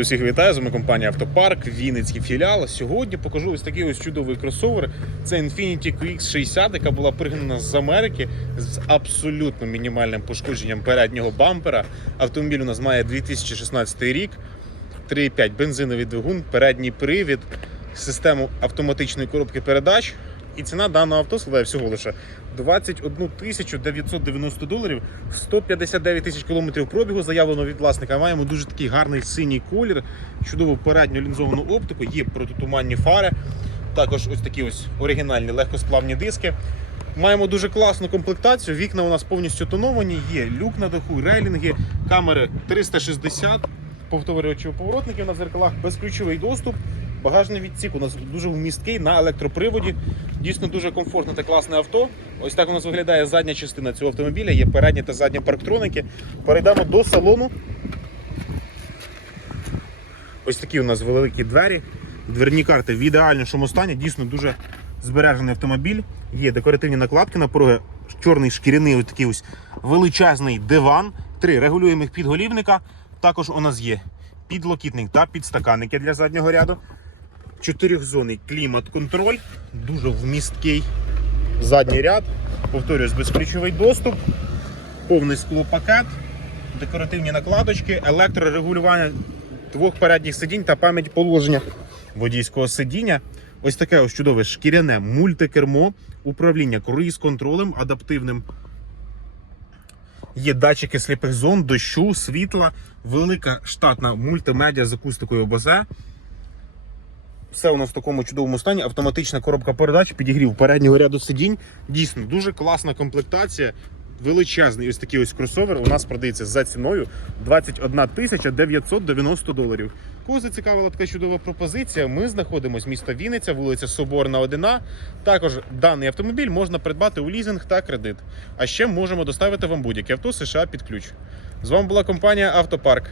Усіх вітаю, з вами компанія Автопарк, Вінницький філіал. Сьогодні покажу ось такий ось чудовий кросовер. Це Infiniti QX60, яка була пригнана з Америки з абсолютно мінімальним пошкодженням переднього бампера. Автомобіль у нас має 2016 рік, 3,5 бензиновий двигун, передній привід, систему автоматичної коробки передач. І ціна даного авто складає всього лише 21 990 доларів, 159 тисяч кілометрів пробігу заявлено від власника. Маємо дуже такий гарний синій колір, чудову передню лінзовану оптику, є протитуманні фари, також ось такі ось оригінальні легкосплавні диски. Маємо дуже класну комплектацію. Вікна у нас повністю тоновані, є люк на даху, рейлінги, камери 360, повторювачі поворотників на зеркалах, безключовий доступ. Багажний відсік у нас дуже вмісткий на електроприводі. Дійсно дуже комфортне та класне авто. Ось так у нас виглядає задня частина цього автомобіля. Є передні та задні парктроники. Перейдемо до салону. Ось такі у нас великі двері. Дверні карти в ідеальнішому стані. Дійсно дуже збережений автомобіль. Є декоративні накладки на пороги. Чорний шкіряний ось такий ось величезний диван. Три регулюємих підголівника. Також у нас є підлокітник та підстаканники для заднього ряду. Чотирьохзонний клімат-контроль, дуже вмісткий задній ряд. Повторюсь, безключовий доступ, повний склопакет, декоративні накладочки, електрорегулювання двох передніх сидінь та пам'ять положення водійського сидіння. Ось таке ось чудове шкіряне мультикермо, управління круїз-контролем адаптивним. Є датчики сліпих зон, дощу, світла, велика штатна мультимедіа з акустикою Bose. Все у нас в такому чудовому стані. Автоматична коробка передач, підігрів переднього ряду сидінь. Дійсно, дуже класна комплектація. Величезний ось такий ось кросовер у нас продається за ціною 21 тисяча 990 доларів. Кого зацікавила така чудова пропозиція? Ми знаходимося місто Вінниця, вулиця Соборна 1. Також даний автомобіль можна придбати у лізинг та кредит. А ще можемо доставити вам будь-яке авто США під ключ. З вами була компанія Автопарк.